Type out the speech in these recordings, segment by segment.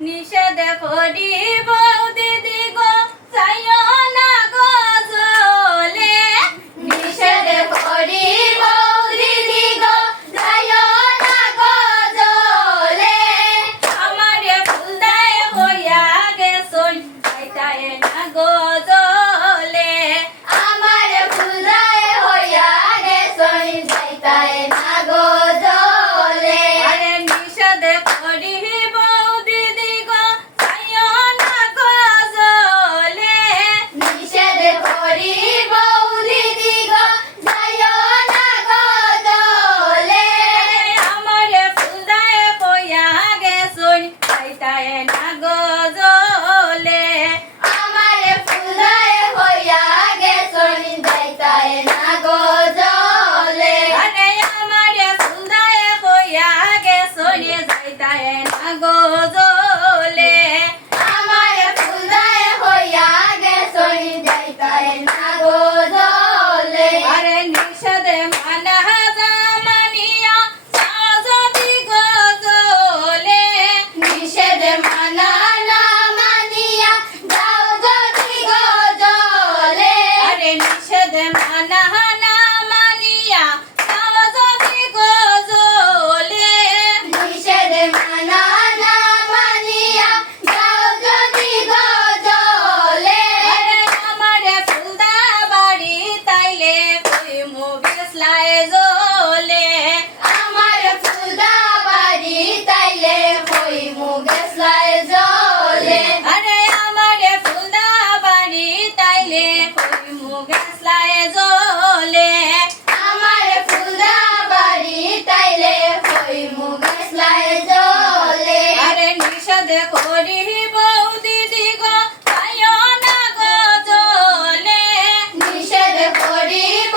নিষেধ করিব দিদি গো যাইও না গো জলে নিষেধ করিব দিদি গো যাইও না গো জলে আমারে ফুলদায় হইয়া গেছন যাইতায় না গো জলে আমারে ফুলদায় হইয়া গেছন যাইতায় না গো জলে আরে নিষেধ করিব দিদি গো যাইও না গো জলে নিষেধ করিব দিদি গো যাইও না গো জলে আমারে ফুলদায় হইয়া গেছন যাইতায় না গো জলে আমারে ফুলদায় হইয়া গেছন যাইতায় না গো জলে আরে আমারে ফুলদায় হইয়া গেছন যাইতায় না গো জলে আমারে ফুলদায় হইয়া গেছন যাইতায় না গো জলে আরে নিষেধ মানা জামানিয়া সাজদি গো জলে নিষেধ মানা না মানিয়া যাও যদি গো জলে আরে নিষেধ মানা না মানিয়া যাও যদি গো জলে নিষেধ মানা না মানিয়া যাও যদি গো জলে আরে আমারে ফুলদা বাড়ি তাইলে কই মুগেসলায় জলে আমারে ফুলদা বাড়ি তাইলে কই মুগেসলায় জলে আরে আমারে ফুলদা বাড়ি তাইলে কই মুগেসলায় জলে আমারে ফুলদা বাড়ি তাইলে কই মুগেসলায় জলে আরে নিষেধ করিব দিদি গো যাইও না গো জলে নিষেধ করিব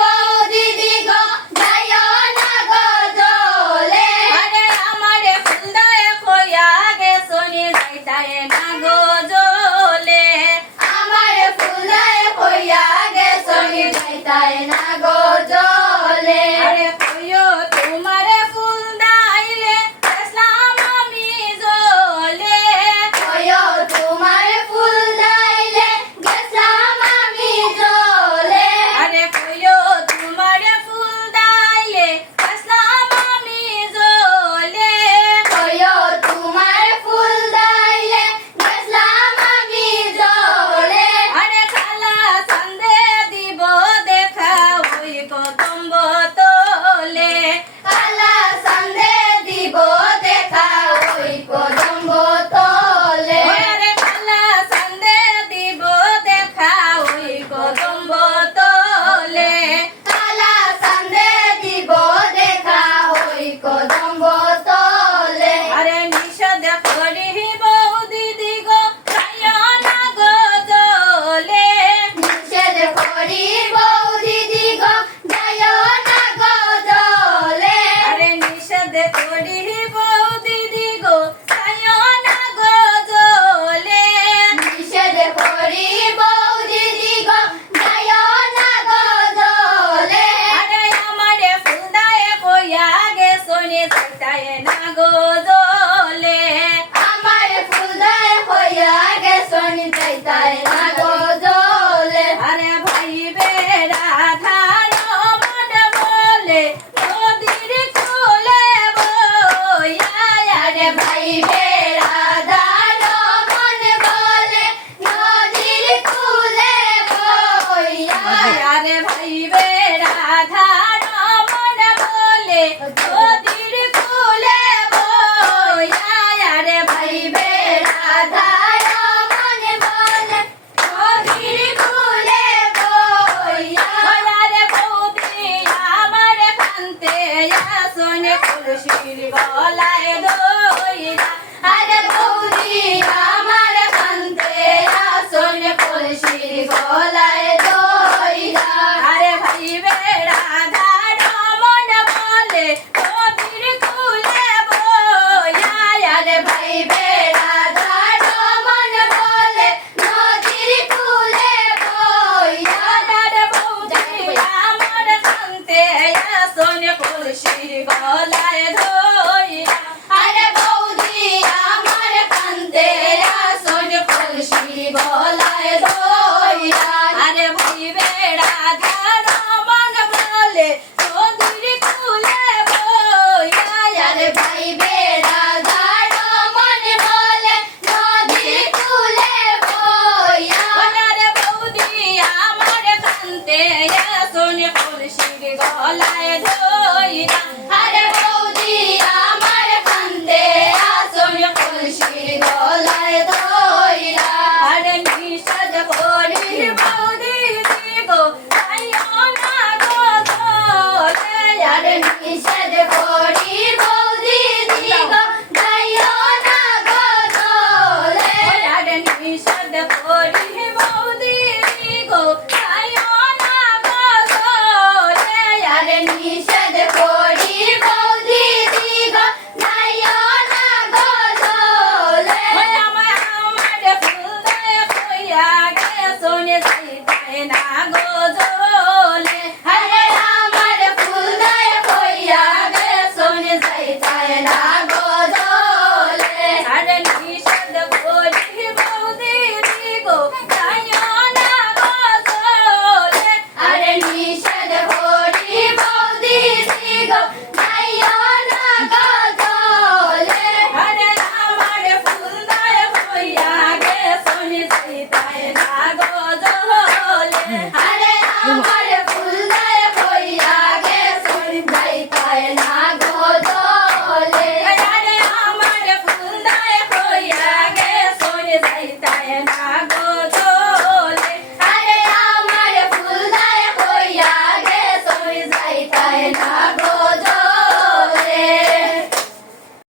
দিদি গো যাইও না গো জলে আরে আমারে ফুলদায় হইয়া গেছন যাইতায় না গো জলে আমারে ফুলদায় হইয়া গেছন যাইতায় না গো জলে আরে কইও তোমারে ফুলদাইলে আসলাম আমি জলে কইও তোমারে ফুলদাইলে গেছলাম আমি জলে আরে কইও তোমারে ফুলদাইলে আসলাম আমি জলে কইও তোমারে ফুলদাইলে গেছলাম আমি জলে আরে খালা সন্ধে দিব দেখা ওই কদম্ব তোলে কালা সন্ধে দিব দেখা ওই কদম্ব তোলে আরে কালা সন্ধে দিব দেখা ওই কদম্ব তোলে কালা সন্ধে দিব দেখা ওই কদম্ব তোলে আরে নিষেধ করিব দিদি গো যাইও না গো জলে নিষেধ করিব দিদি গো যাইও না গো জলে আরে নিষেধ করিব দিদি গো যাইও না গো জলে নিষেধ করিব দিদি গো যাইও না গো জলে আরে আমারে ফুলদায় হইয়া গেছন যাইতায় না গো জলে আমারে ফুলদায় হইয়া গেছন যাইতায় না গো জলে আরে ভাই বেড়াধার মন বলে নদীর কূলে বইয়া আরে ভাই বেড়াধার মন বলে নদীর কূলে বইয়া আরে ভাই বেড়াধার মন বলে নদীর কূলে বইয়া আরে ভাই বেড়াধার